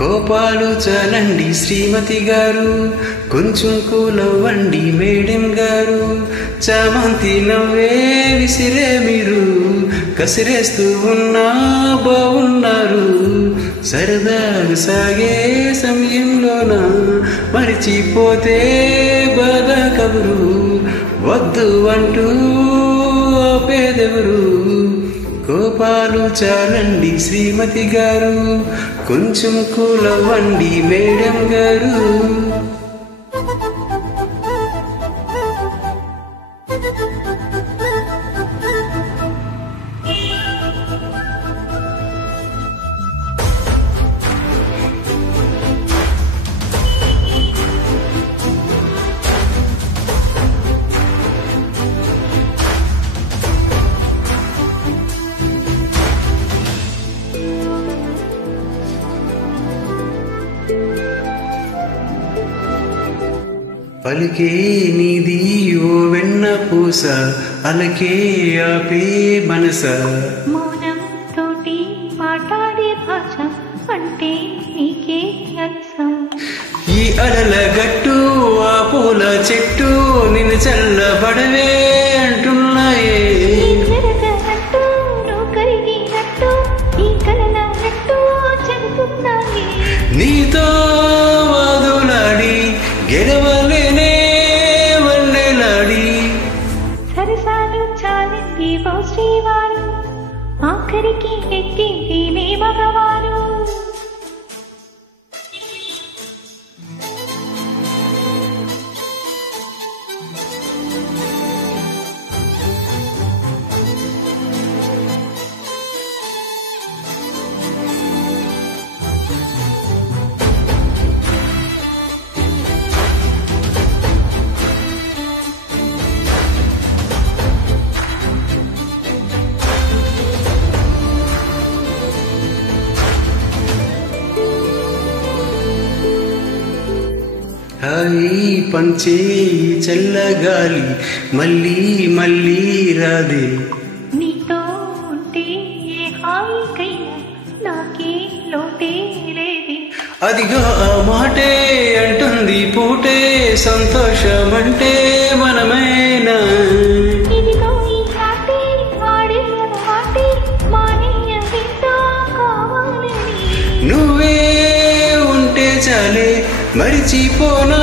కోపాలు చాలండి శ్రీమతి గారు, కొంచెం కూలవ్వండి మేడం గారు. చామంతి నవ్వే విసిరే మీరు, కసిరేస్తూ ఉన్నా బాగున్నారు. సరదాగా సాగే సమయంలోన మరిచిపోతే బాధ కబురు. వద్దు అంటూ ఆపేదెవరు? కోపాలు చాలండి శ్రీమతి గారు, కొంచెం కూలవ్వండి మేడం గారు. పలికే నీది ఓ వెన్న పూస, అలకే ఆపే మనస. మౌనం తోటి మాట్లాడే భాష అంటే నీకే అలస. ఈ అలల గట్టు ఆ పూల చెట్టు నిన్ను చల్లబడవే అంటున్నాయే. జరగనట్టు నువ్వు కరిగినట్టు ఈ కలల నట్టు చెబుతున్నాయి. నీతో వాదులాడి గెలవలేనే వన్నెలాడి. సరసాలు చాలింది ఓ శ్రీవారు, ఆఖరికి ఎక్కింది నీ మగవారు. హాయి పంచే చల్లగాలి మళ్ళీ మళ్ళీ రాదే. నీతో ఉంటే ఏ హాయికైనా నాకే లోటే లేది. అదిగా ఆ మాటే అంటుంది పూటే, సంతోషమంటే మనమేనా. ఇదిగో ఈ ఆటే ఆడిన మాటే మానేయవింతా కావాలని. నువ్వే ఉంటే చాలే మరిచిపోనా